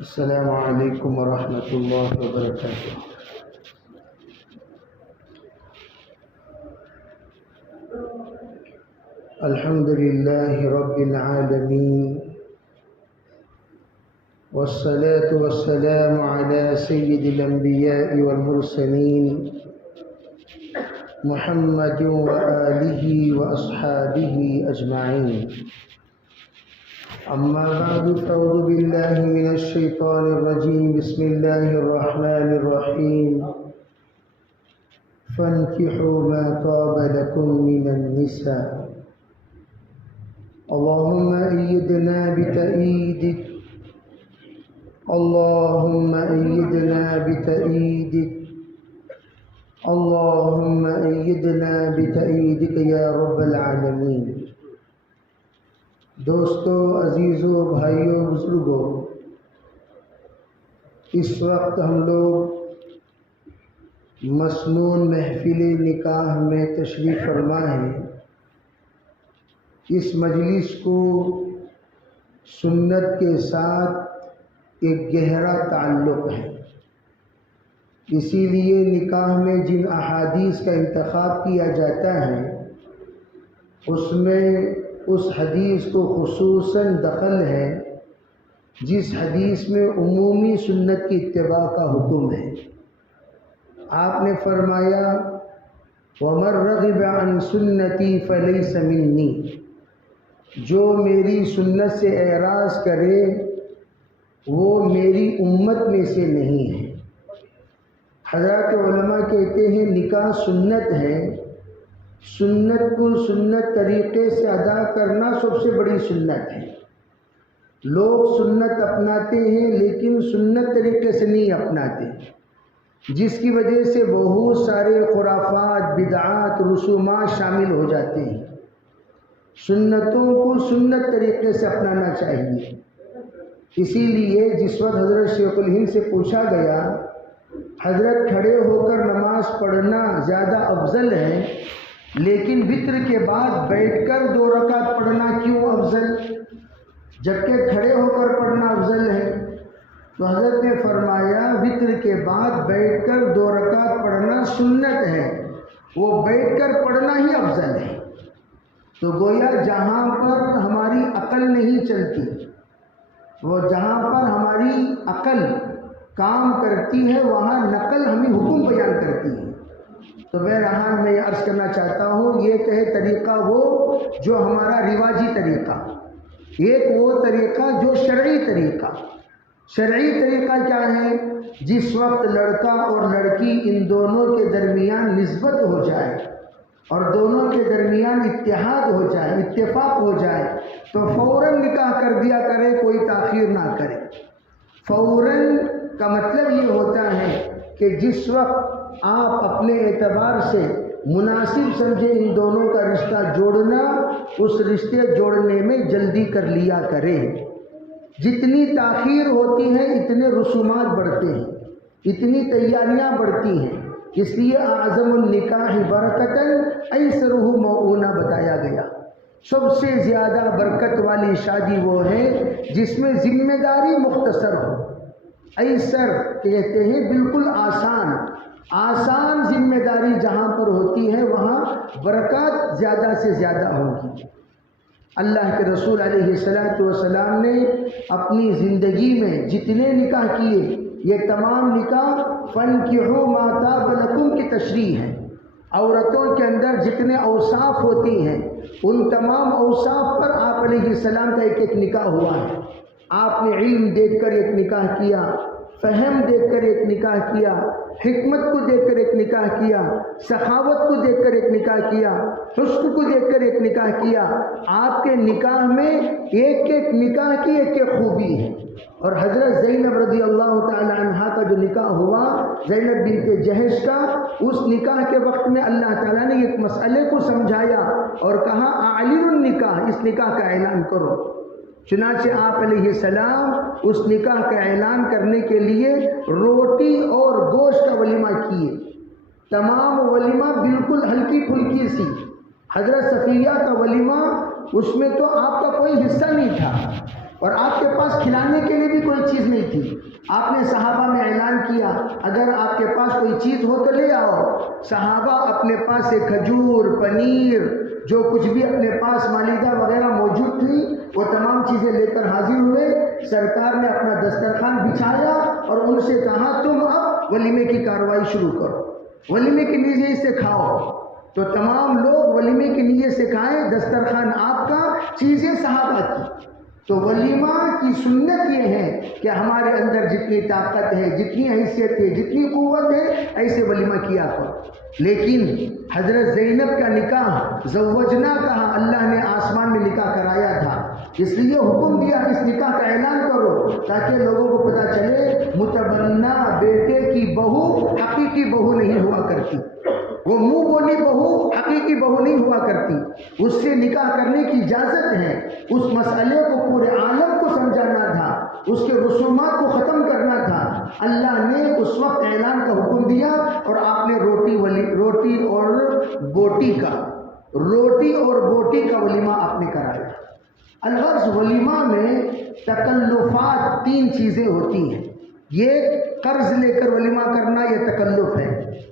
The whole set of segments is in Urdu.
السلام علیکم ورحمۃ اللہ وبرکاتہ۔ الحمد للہ رب العالمین والصلاة والسلام علی سید الانبیاء والمرسلین محمد وآلہ واصحابہ اجمعین۔ اما بعد فاعوذ باللہ من الشیطان الرجیم، بسم اللہ الرحمن الرحیم۔ فانكحوا ما طاب لكم من النساء اللهم أيدنا بتأييدك اللهم أيدنا بتأييدك اللهم أيدنا بتأييدك يا رب العالمين۔ دوستو، عزیزو، بھائیو، بزرگو، اس وقت ہم لوگ مسنون محفل نکاح میں تشریف فرما ہیں۔ اس مجلس کو سنت کے ساتھ ایک گہرا تعلق ہے، اسی لیے نکاح میں جن احادیث کا انتخاب کیا جاتا ہے اس میں اس حدیث کو خصوصاً دخل ہے جس حدیث میں عمومی سنت کی اتباع کا حکم ہے۔ آپ نے فرمایا وَمَن رَغِبَ عَن سُنَّتِي فَلَيْسَ مِنِّي، جو میری سنت سے اعراض کرے وہ میری امت میں سے نہیں ہے۔ حضرات علماء کہتے ہیں نکاح سنت ہے، سنت کو سنت طریقے سے ادا کرنا سب سے بڑی سنت ہے۔ لوگ سنت اپناتے ہیں لیکن سنت طریقے سے نہیں اپناتے، جس کی وجہ سے بہت سارے خرافات، بدعات، رسومات شامل ہو جاتے ہیں۔ سنتوں کو سنت طریقے سے اپنانا چاہیے۔ اسی لیے جس وقت حضرت شیخ الہند سے پوچھا گیا حضرت کھڑے ہو کر نماز پڑھنا زیادہ افضل ہے لیکن وتر کے بعد بیٹھ کر 2 رکعت پڑھنا کیوں افضل، جبکہ کھڑے ہو کر پڑھنا افضل ہے؟ تو حضرت نے فرمایا وتر کے بعد بیٹھ کر 2 رکعت پڑھنا سنت ہے، وہ بیٹھ کر پڑھنا ہی افضل ہے۔ تو گویا جہاں پر ہماری عقل نہیں چلتی، وہ جہاں پر ہماری عقل کام کرتی ہے وہاں نقل ہمیں حکم بیان کرتی ہے۔ تو بہرحال میں یہ عرض کرنا چاہتا ہوں، یہ کہ طریقہ وہ جو ہمارا رواجی طریقہ، ایک وہ طریقہ جو شرعی طریقہ۔ شرعی طریقہ کیا ہے؟ جس وقت لڑکا اور لڑکی ان دونوں کے درمیان نسبت ہو جائے اور دونوں کے درمیان اتحاد ہو جائے، اتفاق ہو جائے تو فوراً نکاح کر دیا کرے، کوئی تاخیر نہ کرے۔ فوراً کا مطلب یہ ہوتا ہے کہ جس وقت آپ اپنے اعتبار سے مناسب سمجھے ان دونوں کا رشتہ جوڑنا، اس رشتے جوڑنے میں جلدی کر لیا کرے۔ جتنی تاخیر ہوتی ہے اتنے رسومات بڑھتے ہیں، اتنی تیاریاں بڑھتی ہیں، اس لیے اعظم النکاح برکتاً ایسرہ موعونہ بتایا گیا۔ سب سے زیادہ برکت والی شادی وہ ہے جس میں ذمہ داری مختصر ہو۔ ایسر کہتے ہیں بالکل آسان، آسان ذمہ داری جہاں پر ہوتی ہے وہاں برکات زیادہ سے زیادہ ہوگی۔ اللہ کے رسول علیہ السلام نے اپنی زندگی میں جتنے نکاح کیے یہ تمام نکاح فانکحوا ما طاب لکم کی تشریح ہے۔ عورتوں کے اندر جتنے اوصاف ہوتی ہیں ان تمام اوصاف پر آپ علیہ السلام کا ایک نکاح ہوا ہے۔ آپ نے علم دیکھ کر ایک نکاح کیا، فہم دیکھ کر ایک نکاح کیا، حکمت کو دیکھ کر ایک نکاح کیا، سخاوت کو دیکھ کر ایک نکاح کیا، حسن کو دیکھ کر ایک نکاح کیا۔ آپ کے نکاح میں ایک ایک نکاح کی ایک ایک خوبی ہے۔ اور حضرت زینب رضی اللہ تعالی عنہا کا جو نکاح ہوا زینب بنت جہش کا، اس نکاح کے وقت میں اللہ تعالیٰ نے ایک مسئلے کو سمجھایا اور کہا اعلنوا النکاح، اس نکاح کا اعلان کرو۔ چنانچہ آپ علیہ السلام اس نکاح کا اعلان کرنے کے لیے روٹی اور گوشت کا ولیمہ کیے۔ تمام ولیمہ بالکل ہلکی پھلکی سی۔ حضرت صفیہ کا ولیمہ اس میں تو آپ کا کوئی حصہ نہیں تھا اور آپ کے پاس کھلانے کے لیے بھی کوئی چیز نہیں تھی. آپ نے صحابہ میں اعلان کیا اگر آپ کے پاس کوئی چیز ہو تو لے آؤ. صحابہ اپنے پاس سے کھجور، پنیر، جو کچھ بھی اپنے پاس مالیدہ وغیرہ موجود تھی وہ تمام چیزیں لے کر حاضر ہوئے. سرکار نے اپنا دسترخوان بچھایا اور ان سے کہا تم اب ولیمے کی کارروائی شروع کرو، ولیمے کی نیت سے کھاؤ. تو تمام لوگ ولیمے کی نیت سے کھائیں. دسترخوان آپ کا، چیزیں صحابہ کی. تو ولیمہ کی سنت یہ ہے کہ ہمارے اندر جتنی طاقت ہے، جتنی حیثیت ہے، جتنی قوت ہے، ایسے ولیمہ کیا کرو. لیکن حضرت زینب کا نکاح زوجنا کہا، اللہ نے آسمان میں نکاح کرایا تھا، اس لیے حکم دیا اس نکاح کا اعلان کرو تاکہ لوگوں کو پتہ چلے متبنہ بیٹے کی بہو حقیقی بہو نہیں ہوا کرتی، وہ منہ بولی بہو حقیقی بہو نہیں ہوا کرتی. اس سے نکاح کرنے کی اجازت ہے. اس مسئلے کو پورے عالم کو سمجھانا تھا، اس کے رسومات کو ختم کرنا تھا. اللہ نے اس وقت اعلان کا حکم دیا اور آپ نے روٹی اور بوٹی کا ولیمہ آپ نے کرایا. الغرض ولیمہ میں تکلفات 3 چیزیں ہوتی ہیں. یہ قرض لے کر ولیمہ کرنا یہ تکلف ہے،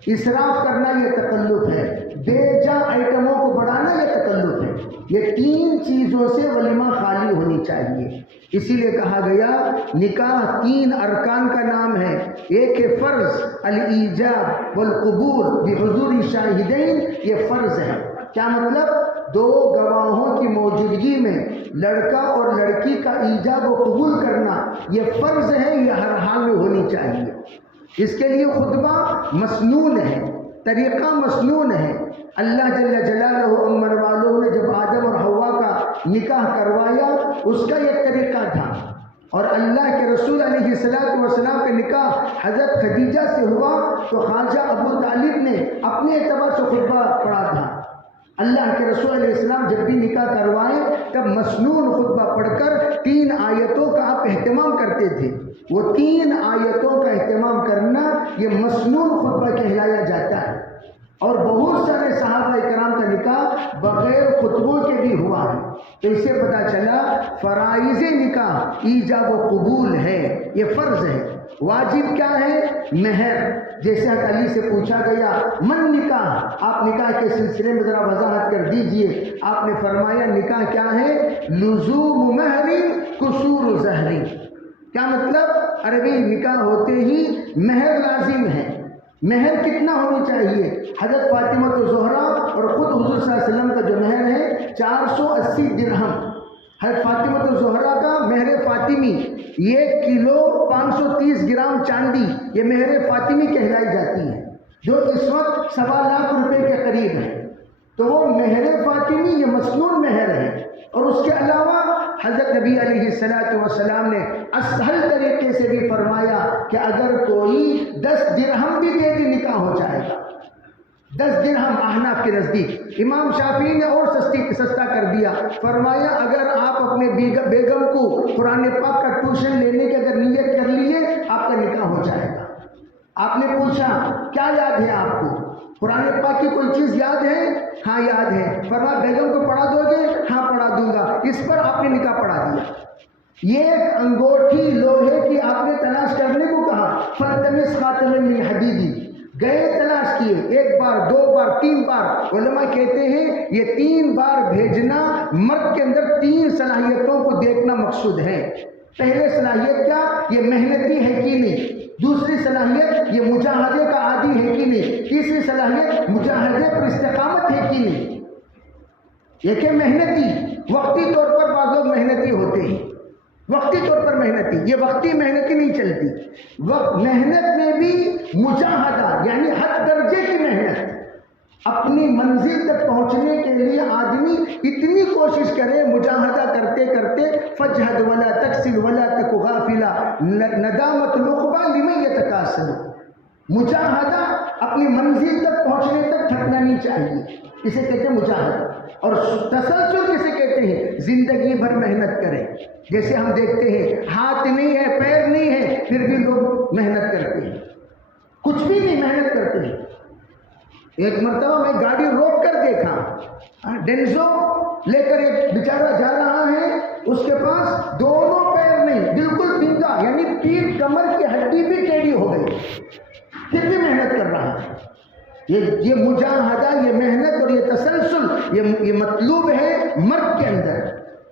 اسراف کرنا یہ تکلف ہے، بے جا آئٹموں کو بڑھانا یہ تکلف ہے. یہ 3 چیزوں سے ولیمہ خالی ہونی چاہیے. اسی لیے کہا گیا نکاح 3 ارکان کا نام ہے. ایک ہے فرض، الایجاب والقبول بحضور شاہدین، یہ فرض ہے. کیا مطلب؟ 2 گواہوں کی موجودگی میں لڑکا اور لڑکی کا ایجاب و قبول کرنا یہ فرض ہے، یہ ہر حال میں ہونی چاہیے. اس کے لیے خطبہ مسنون ہے، طریقہ مسنون ہے. اللہ جل جلالہ امن والوں نے جب آدم اور حوا کا نکاح کروایا اس کا یہ طریقہ تھا، اور اللہ کے رسول علیہ السلام کا نکاح حضرت خدیجہ سے ہوا تو خواجہ ابو طالب نے اپنے اعتبار سے خطبہ پڑھا تھا. اللہ کے رسول علیہ السلام جب بھی نکاح کروائیں تب مسنون خطبہ پڑھ کر 3 آیتوں کا آپ اہتمام کرتے تھے. وہ 3 آیتوں کا اہتمام کرنا یہ مسنون خطبہ کہلایا جاتا ہے. اور بہت سارے صحابہ کرام کا نکاح بغیر خطبوں کے بھی ہوا ہے. تو اس سے پتہ چلا فرائض نکاح ایجاب و قبول ہے، یہ فرض ہے. واجب کیا ہے؟ مہر. جیسے علی سے پوچھا گیا من نکاح، آپ نکاح کے سلسلے میں ذرا وضاحت کر دیجئے. آپ نے فرمایا نکاح کیا ہے؟ لزوم مہر قصور زہر. کیا مطلب؟ عربی نکاح ہوتے ہی مہر لازم ہے. مہر کتنا ہونی چاہیے؟ حضرت فاطمہ الزہرا اور خود حضور صلی اللہ علیہ وسلم کا جو مہر ہے 480 درہم. حضرت فاطمہ الزہرا کا مہر فاطمی 1 کلو 530 گرام چاندی، یہ مہر فاطمی کہلائی جاتی ہے، جو اس وقت 1.25 لاکھ روپے کے قریب ہے. تو وہ مہر فاطمی یہ مسنون مہر ہے. اور اس کے علاوہ حضرت نبی علیہ السلام نے اسہل طریقے سے بھی فرمایا کہ اگر کوئی 10 درہم بھی دے دی نکاح ہو جائے گا. 10 درہم احناف کے نزدیک. امام شافعی نے اور سستا کر دیا، فرمایا اگر آپ اپنے بیگم کو قرآن پاک کا ٹیوشن لینے کی اگر نیت کر لیے آپ کا نکاح ہو جائے گا. آپ نے پوچھا کیا یاد ہے آپ کو؟ قرآن پاک کی کوئی چیز یاد ہے؟ ہاں یاد ہے. فرمایا بیگم کو پڑھا دو گے؟ ہاں پڑھا دوں گا. اس پر آپ نے نکاح پڑھا دیا. یہ انگوٹھی لوہے کی آپ نے تلاش کرنے کو کہا، فَالْتَمِسْ خَاتَمًا مِّنْ حَدِيدٍ. گئے تلاش کیے، 1 بار 2 بار 3 بار. علماء کہتے ہیں یہ 3 بار بھیجنا مرد کے اندر 3 صلاحیتوں کو دیکھنا مقصود ہے. پہلے صلاحیت کیا؟ یہ محنتی ہے کہ نہیں. دوسری صلاحیت یہ مجاہدے کا عادی ہے کہ نہیں. تیسری صلاحیت مجاہدے پر استقامت ہے کہ نہیں. یہ کہ محنتی، وقتی طور پر بعض لوگ محنتی ہوتے ہیں، وقتی طور پر محنتی، یہ وقتی محنتی نہیں چلتی. محنت میں بھی مجاہدہ یعنی حد درجے کی محنت. اپنی منزل تک پہنچنے کے لیے آدمی اتنی کوشش کرے مجاہدہ کرتے کرتے. فجہد ولا تکسل ولا تک غافلا ندامت لقبہ لمن یتکاسل. مجاہدہ اپنی منزل تک پہنچنے تک تھکنا نہیں چاہیے، اسے کہتے ہیں مجاہدہ. اور تسلسل کسے کہتے ہیں؟ زندگی بھر محنت کریں. جیسے ہم دیکھتے ہیں ہاتھ نہیں ہے، پیر نہیں ہے، پھر بھی لوگ محنت کرتے ہیں، کچھ بھی نہیں محنت کرتے ہیں. ایک مرتبہ میں گاڑی روک کر دیکھا، ڈینزو لے کر ایک بیچارہ جا رہا ہے، اس کے پاس دونوں پیر نہیں، بالکل عضلہ یعنی پیٹھ کمر کی ہڈی بھی ٹیڑھی ہو گئی، پھر بھی محنت کر رہا ہے. یہ مجاہدہ، یہ محنت اور یہ تسلسل یہ مطلوب ہے مرد کے اندر.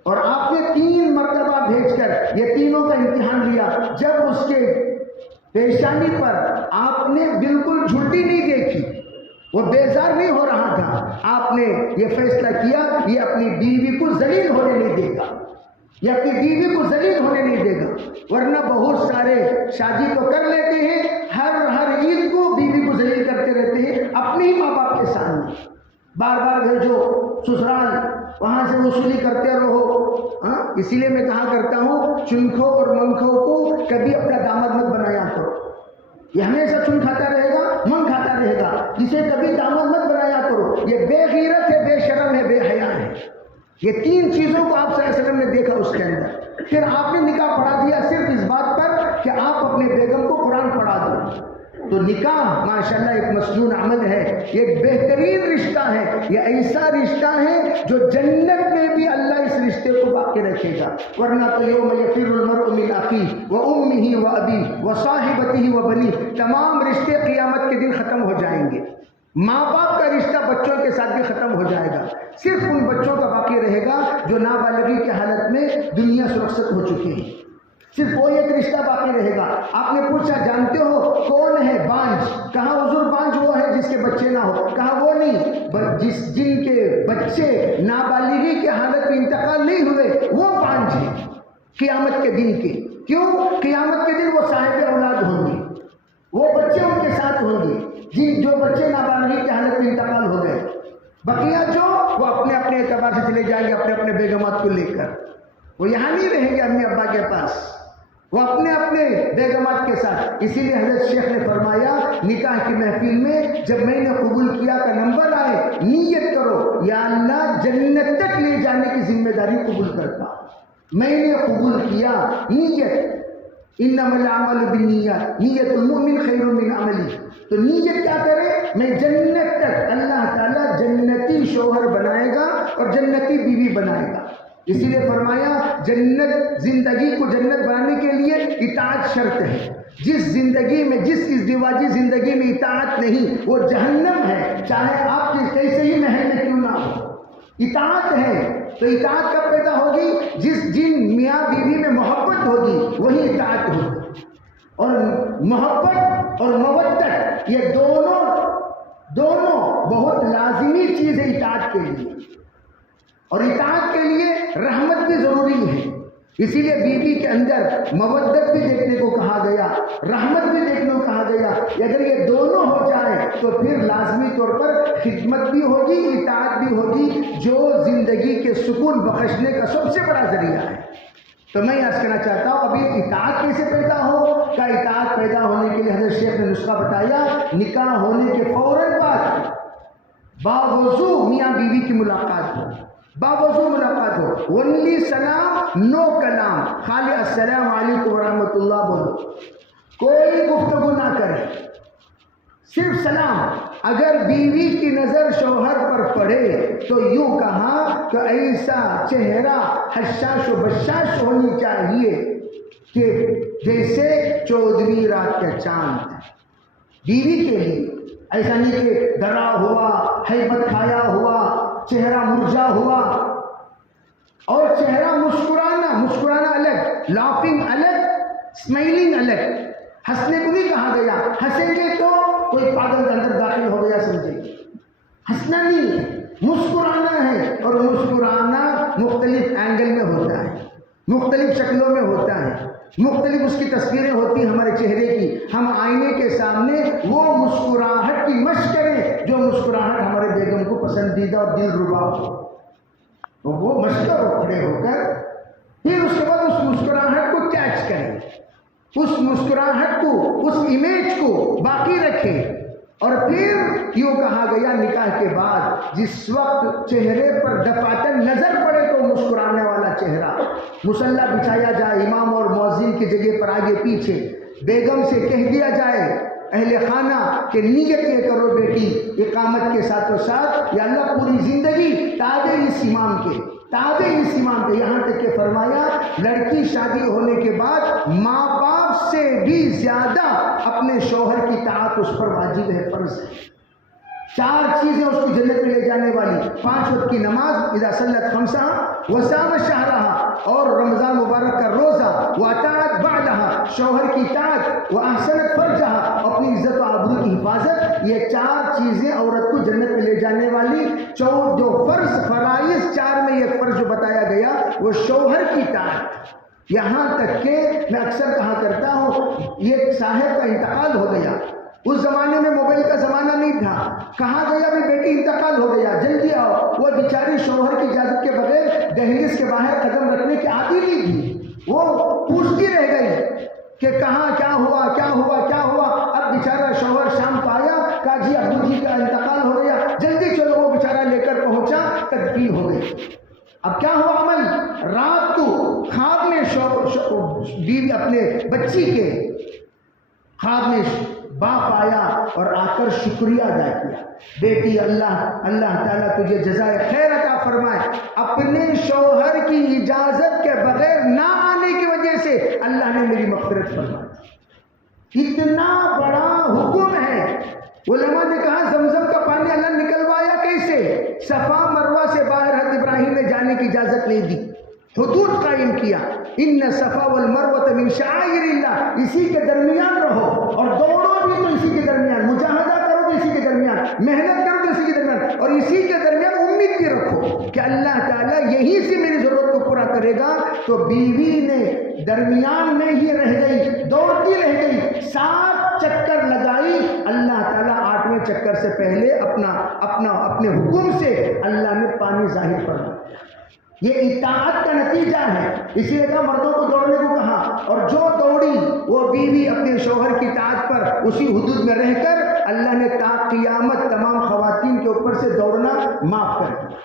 اور آپ نے 3 مرتبہ بھیج کر یہ تینوں کا امتحان لیا. جب اس کے پیشانی پر آپ نے بالکل جھٹی نہیں دیکھی، وہ بیزار نہیں ہو رہا تھا، آپ نے یہ فیصلہ کیا یہ اپنی بیوی کو ذلیل ہونے نہیں دے گا، یہ اپنی بیوی کو ذلیل ہونے نہیں دے گا. ورنہ بہت سارے شادی تو کر لیتے ہیں، ہر عید کو بیوی کو ذلیل کرتے رہتے ہیں اپنے ہی ماں باپ کے سامنے. بار بار بھیجو سسرال، وہاں سے وصولی کرتے رہو. اسی لیے میں کہا کرتا ہوں چنکھوں اور منکھوں کو کبھی اپنا داماد مت بنایا کرو. یہ ہمیشہ چن کھاتا رہے گا، من کھاتا رہے گا، اسے کبھی داماد مت بنایا کرو. یہ بے غیرت ہے، بے شرم ہے، بے حیا ہے. یہ 3 چیزوں کو آپ صلی اللہ علیہ وسلم نے دیکھا اس کے اندر. پھر آپ نے نکاح پڑھا دیا صرف اس بات پر کہ آپ اپنے بیگم کو قرآن پڑھا دو. تو نکاح ماشاءاللہ ایک مسنون عمل ہے، یہ ایک بہترین رشتہ ہے. یہ ایسا رشتہ ہے جو جنت میں بھی اللہ اس رشتے کو باقی رکھے گا. ورنہ تو یوم یفر المرء من اخیہ وامہ وابیہ وصاحبتہ وبنیہ، تمام رشتے قیامت کے دن ختم ہو جائیں گے. ماں باپ کا رشتہ بچوں کے ساتھ بھی ختم ہو جائے گا. صرف ان بچوں کا باقی رہے گا جو نابالغی کی حالت میں دنیا سے رخصت ہو چکے ہیں. صرف وہ ایک رشتہ باقی رہے گا. آپ نے پوچھا جانتے ہو کون ہے بانجھ؟ کہا حضور بانجھ وہ ہے جس کے بچے نہ ہو. کہا وہ نہیں، جن کے بچے نابالغی کی حالت میں انتقال نہیں ہوئے وہ بانجھ ہیں قیامت کے دن کے. کیوں؟ قیامت کے دن وہ صاحب اولاد ہوں گے، وہ بچے ان کے ساتھ ہوں گے جو بچے نابالغی کی حالت میں انتقال ہو گئے. بقیہ جو وہ اپنے اپنے اعتبار سے چلے جائیں گے اپنے اپنے بیگمات کو لے کر. وہ یہاں نہیں رہیں گے امی ابا کے پاس، وہ اپنے اپنے بیگمات کے ساتھ. اسی لیے حضرت شیخ نے فرمایا نکاح کی محفل میں جب میں نے قبول کیا کا نمبر آئے، نیت کرو یا اللہ جنت تک لے جانے کی ذمہ داری قبول کرتا ہوں. میں نے قبول کیا، نیت انما الاعمال بالنیات، نیت المؤمن خیر من عملی. تو نیت کیا کرے؟ میں جنت تک اللہ تعالیٰ جنتی شوہر بنائے گا اور جنتی بیوی بنائے گا. اسی لیے فرمایا جنت، زندگی کو جنت بنانے کے لیے اطاعت شرط ہے. جس زندگی میں، جس ازدواجی زندگی میں اطاعت نہیں وہ جہنم ہے، چاہے آپ کی کیسے ہی محل میں کیوں نہ ہو. اطاعت ہے تو اطاعت کب پیدا ہوگی؟ جن میاں بیوی میں محبت ہوگی وہی اطاعت ہوگی. اور محبت اور مودت یہ دونوں بہت لازمی چیز ہے اطاعت کے لیے. اور اطاعت کے لیے رحمت بھی ضروری ہے. اسی لیے بیوی کے اندر مودت بھی دیکھنے کو کہا گیا، رحمت بھی دیکھنے کو کہا گیا. اگر یہ دونوں ہو جائے تو پھر لازمی طور پر خدمت بھی ہوگی، اطاعت بھی ہوگی، جو زندگی کے سکون بخشنے کا سب سے بڑا ذریعہ ہے. تو میں عرض کرنا چاہتا ہوں ابھی اطاعت کیسے پیدا ہو؟ کا اطاعت پیدا ہونے کے لیے حضرت شیخ نے نسخہ بتایا. نکاح ہونے کے فوراً بعد باوضو میاں بیوی کی ملاقات ہو، باوضو ملاقات ہو. اونلی سلام، نو کلام، خالی السلام علیکم ورحمۃ اللہ بولو، کوئی گفتگو نہ کرے، صرف سلام. اگر بیوی کی نظر شوہر پر پڑے تو یوں کہا کہ ایسا چہرہ حشاش و بشاش ہونی چاہیے کہ جیسے 14ویں رات کا چاند. بیوی کے لیے ایسا نہیں کہ ڈرا ہوا، ہیبت کھایا ہوا، چہرہ مرجھا ہوا. اور چہرہ مسکرانا الگ، لافنگ الگ، اسمائلنگ الگ. ہنسنے کو نہیں کہا گیا، ہنسیں گے تو کوئی پاگل کے اندر داخل ہو گیا سمجھے. ہنسنا نہیں، مسکرانا ہے. اور مسکرانا مختلف اینگل میں ہوتا ہے، مختلف شکلوں میں ہوتا ہے، مختلف اس کی تصویریں ہوتی ہیں ہمارے چہرے کی. ہم آئینے کے سامنے وہ مسکراہٹ کی مشق کریں جو مسکراہٹ ہمارے بیگم کو پسندیدہ اور دل ربا ہو. وہ مشق کرو کھڑے ہو کر، پھر اس کے بعد اس مسکراہٹ کو کیچ کریں، اس مسکراہٹ کو، اس امیج کو باقی رکھیں. اور پھر یوں کہا گیا نکاح کے بعد جس وقت چہرے پر دفعتاً نظر پڑے تو مسکرانے والا چہرہ، مصلی بچھایا جائے امام اور مؤذن کی جگہ پر آگے پیچھے، بیگم سے کہہ دیا جائے اہل خانہ کہ نیت یہ کرو بیٹی اقامت کے ساتھ و ساتھ یا اللہ پوری زندگی تابع اس امام کے، تابع اس امام تھے، یہاں تک کہ فرمایا لڑکی شادی ہونے کے بعد ماں باپ سے بھی زیادہ اپنے شوہر کی اطاعت اس پر واجب ہے، فرض ہے۔ 4 چیزیں اس کی جنت میں لے جانے والی، 5 وقت کی نماز، اذا صلت خمسہ وصام شہرہا، اور رمضان مبارک کا روزہ، واطاعت بعدہا، شوہر کی اطاعت، واحسنت فرجہا، اپنی عزت و آبرو کی حفاظت۔ یہ 4 چیزیں عورت کو جنت میں لے جانے والی، جو فرائض 4 میں ایک فرض جو بتایا گیا وہ شوہر کی اطاعت۔ یہاں تک کہ میں اکثر کہا کرتا ہوں، یہ صاحب کا انتقال ہو گیا، اس زمانے میں موبائل کا زمانہ نہیں تھا، کہا گیا بھی بیٹی انتقال ہو گیا جلدی آؤ، وہ بیچاری شوہر کی اجازت کے بغیر دہلیز کے باہر قدم رکھنے کی عادی نہیں تھی، وہ پوچھتی رہ گئی کہ کہاں کیا ہوا کیا ہوا کیا ہوا۔ اب بیچارہ شوہر شام کو آیا، کہا جی ابو جی کا انتقال ہو گیا، جلدی چلو، وہ بیچارہ لے کر پہنچا، تدفین ہو گئی۔ اب کیا ہوا عمل؟ رات کو خواب میں بیوی اپنے بچی کے خواب میں باپ آیا اور آ کر شکریہ ادا کیا، بیٹی اللہ تعالیٰ تجھے جزائے خیر عطا فرمائے، اپنے شوہر کی اجازت کے بغیر نہ آنے کی وجہ سے اللہ نے میری مغفرت فرمائی۔ اتنا بڑا حکم ہے۔ علماء نے کہا زمزم کا پانی اللہ نکلوایا کیسے؟ صفا مروہ سے باہر حضرت ابراہیم نے جانے کی اجازت نہیں دی، حدود قائم کیا، ان صفا والمروہ من شعائر اللہ، اسی کے درمیان رہو، اور دوڑو بھی تو اسی کے درمیان، مجاہدہ کرو تو اسی کے درمیان، محنت کرو تو اسی کے درمیان، اور اسی کے درمیان امید بھی رکھو کہ اللہ تعالیٰ یہی سے میری ضرورت کو پورا کرے گا۔ تو بیوی نے درمیان میں ہی رہ گئی، دوڑتی رہ گئی، 7 چکر لگائی، اللہ تعالیٰ 8ویں چکر سے پہلے اپنے حکم سے اللہ نے پانی ظاہر فرمایا۔ یہ اطاعت کا نتیجہ ہے، اسی لیے کہا مردوں کو دوڑنے کو کہا، اور جو دوڑی وہ بیوی اپنے شوہر کی اطاعت پر اسی حدود میں رہ کر اللہ نے تا قیامت تمام خواتین کے اوپر سے دوڑنا معاف کر دیا۔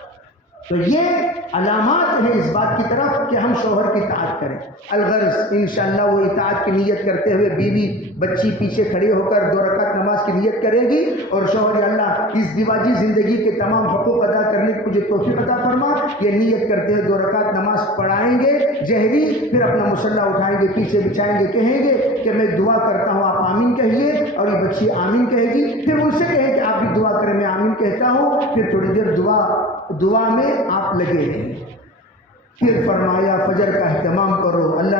تو یہ علامات ہیں اس بات کی طرف کہ ہم شوہر کی اطاعت کریں۔ الغرض انشاءاللہ وہ اطاعت کی نیت کرتے ہوئے بیوی بچی پیچھے کھڑے ہو کر 2 رکعت نماز کی نیت کرے گی، اور شوہر اللہ اس دیواجی زندگی کے تمام حقوق ادا کرنے کی مجھے توفیق عطا فرما، یہ نیت کرتے ہوئے 2 رکعت نماز پڑھائیں گے جہری، پھر اپنا مصلی اٹھائیں گے، پیچھے بچھائیں گے، کہیں گے کہ میں دعا کرتا ہوں آپ آمین کہیے، اور یہ بچی آمین کہے گی، پھر ان سے کہیں کہ آپ بھی دعا کریں، میں آمین کہتا ہوں، پھر تھوڑی دیر دعا میں آپ لگے رہیں۔ پھر فرمایا فجر کا اہتمام کرو، اللہ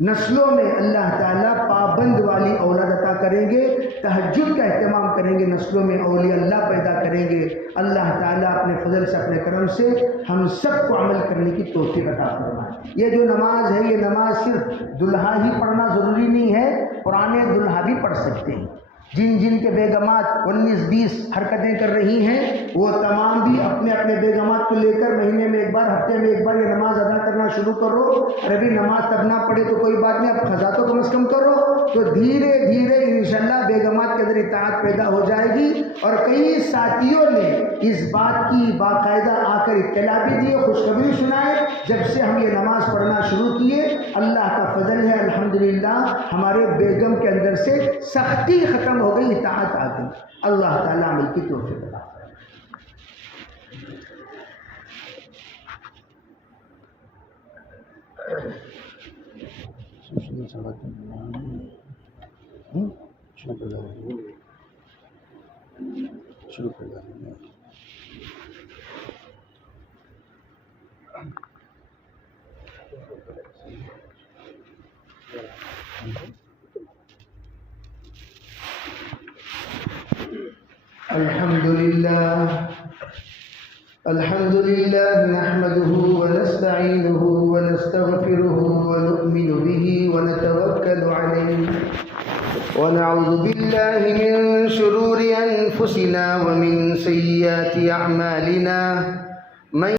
نسلوں میں اللہ تعالیٰ پابند والی اولاد عطا کریں گے، تہجد کا اہتمام کریں گے، نسلوں میں اولیاء اللہ پیدا کریں گے۔ اللہ تعالیٰ اپنے فضل سے اپنے کرم سے ہم سب کو عمل کرنے کی توفیق عطا فرمائے۔ یہ جو نماز ہے، یہ نماز صرف دلہا ہی پڑھنا ضروری نہیں ہے، پرانے دلہا بھی پڑھ سکتے ہیں۔ جن کے بیگمات 19-20 حرکتیں کر رہی ہیں، وہ تمام بھی اپنے بیگمات کو لے کر مہینے میں ایک بار، ہفتے میں ایک بار یہ نماز ادا کرنا شروع کرو۔ اور ابھی نماز تب نہ پڑھے تو کوئی بات نہیں، اب قضا تو کم از کم کرو، تو دھیرے دھیرے انشاءاللہ بیگمات کے اندر اطاعت پیدا ہو جائے گی۔ اور کئی ساتھیوں نے اس بات کی باقاعدہ آ کر اطلاع بھی دی، خوشخبری سنائے، جب سے ہم یہ نماز پڑھنا شروع کیے اللہ کا فضل ہے، الحمدللہ ہمارے بیگم کے اندر سے سختی ختم ہو گئی، اطاعت آ گئی۔ اللہ تعالیٰ عمل کی توفیق عطا الحمد لله نحمده ونستعينه ونستغفره ونؤمن به ونتوكل عليه ونعوذ بالله من شرور أنفسنا ومن سيئات أعمالنا